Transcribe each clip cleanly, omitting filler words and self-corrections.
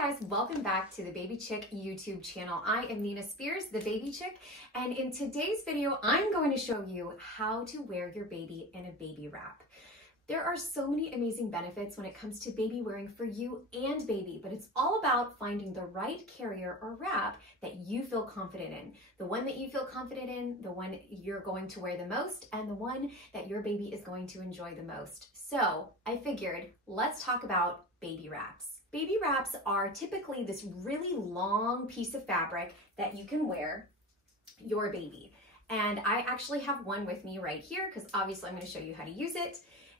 Hi guys, welcome back to the Baby Chick YouTube channel. I am Nina Spears, the Baby Chick, and in today's video, I'm going to show you how to wear your baby in a baby wrap. There are so many amazing benefits when it comes to baby wearing for you and baby, but it's all about finding the right carrier or wrap that you feel confident in. The one that you feel confident in, the one you're going to wear the most, and the one that your baby is going to enjoy the most. So I figured, let's talk about baby wraps. Baby wraps are typically this really long piece of fabric that you can wear your baby. And I actually have one with me right here because obviously I'm going to show you how to use it.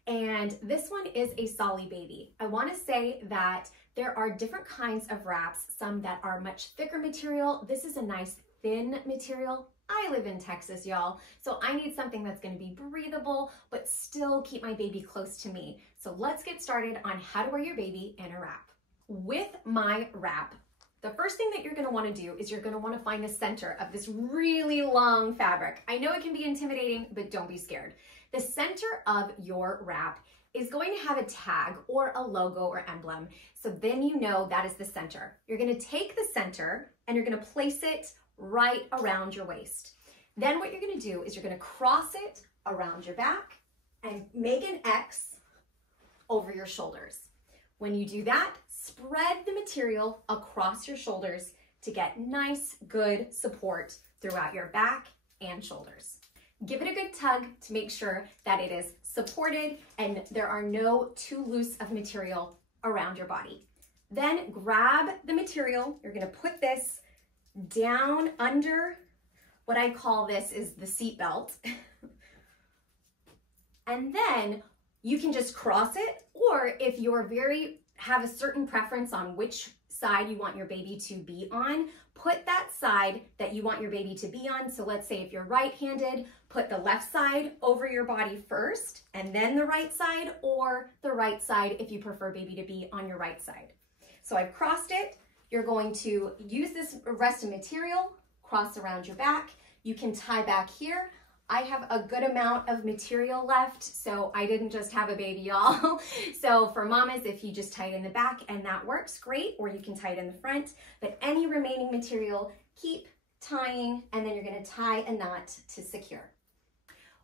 And this one is a Solly Baby. I want to say that there are different kinds of wraps, some that are much thicker material. This is a nice thin material. I live in Texas, y'all, so I need something that's going to be breathable, but still keep my baby close to me. So let's get started on how to wear your baby in a wrap. With my wrap, the first thing that you're going to want to do is you're going to want to find the center of this really long fabric. I know it can be intimidating, but don't be scared. The center of your wrap is going to have a tag or a logo or emblem. So then you know that is the center. You're going to take the center and you're going to place it right around your waist. Then what you're going to do is you're going to cross it around your back and make an X over your shoulders. When you do that, spread the material across your shoulders to get nice, good support throughout your back and shoulders. Give it a good tug to make sure that it is supported and there are no too loose of material around your body. Then grab the material. You're going to put this down under what I call this is the seat belt. And then you can just cross it, or if you're have a certain preference on which side you want your baby to be on, put that side that you want your baby to be on. So let's say if you're right-handed, put the left side over your body first and then the right side, or the right side if you prefer baby to be on your right side. So I've crossed it. You're going to use this rest of material, cross around your back. You can tie back here. I have a good amount of material left, so I didn't just have a baby, y'all. So for mamas, if you just tie it in the back and that works, great, or you can tie it in the front, but any remaining material, keep tying, and then you're gonna tie a knot to secure.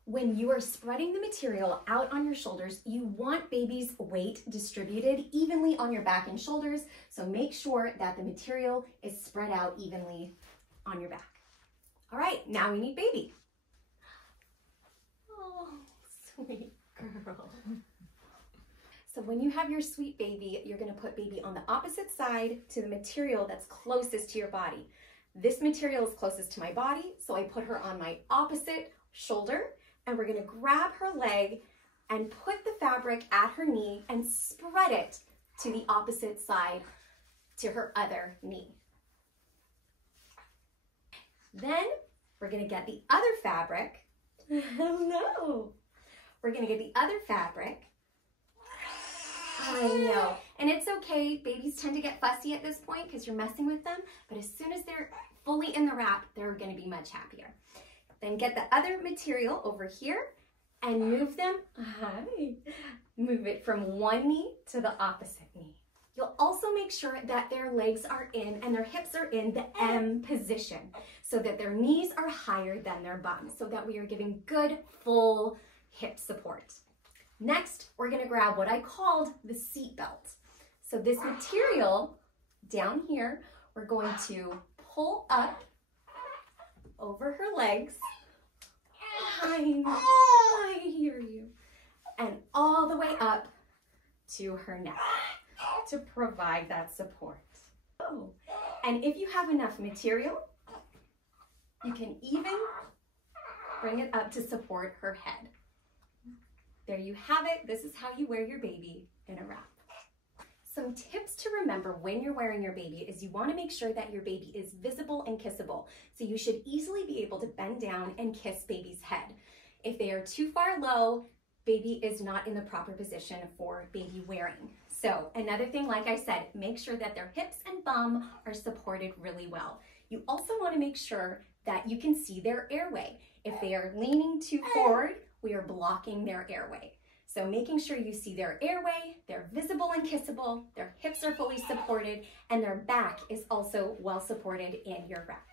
When you are spreading the material out on your shoulders, you want baby's weight distributed evenly on your back and shoulders, so make sure that the material is spread out evenly on your back. All right, now we need baby. Oh, sweet girl. So when you have your sweet baby, you're going to put baby on the opposite side to the material that's closest to your body. This material is closest to my body, so I put her on my opposite shoulder, and we're going to grab her leg and put the fabric at her knee and spread it to the opposite side to her other knee. Then we're going to get the other fabric. Oh no. We're going to get the other fabric. I know. And it's okay. Babies tend to get fussy at this point because you're messing with them. But as soon as they're fully in the wrap, they're going to be much happier. Then get the other material over here and move them. Move it from one knee to the opposite knee. You'll also make sure that their legs are in and their hips are in the M position so that their knees are higher than their bum so that we are giving good full hip support. Next, we're going to grab what I called the seat belt. So this material down here, we're going to pull up over her legs. I hear you. And all the way up to her neck to provide that support. Oh. And if you have enough material, you can even bring it up to support her head. There you have it. This is how you wear your baby in a wrap. Some tips to remember when you're wearing your baby is you want to make sure that your baby is visible and kissable. So you should easily be able to bend down and kiss baby's head. If they are too far low, baby is not in the proper position for baby wearing. So another thing, like I said, make sure that their hips and bum are supported really well. You also want to make sure that you can see their airway. If they are leaning too forward, we are blocking their airway. So making sure you see their airway, they're visible and kissable, their hips are fully supported, and their back is also well supported in your wrap.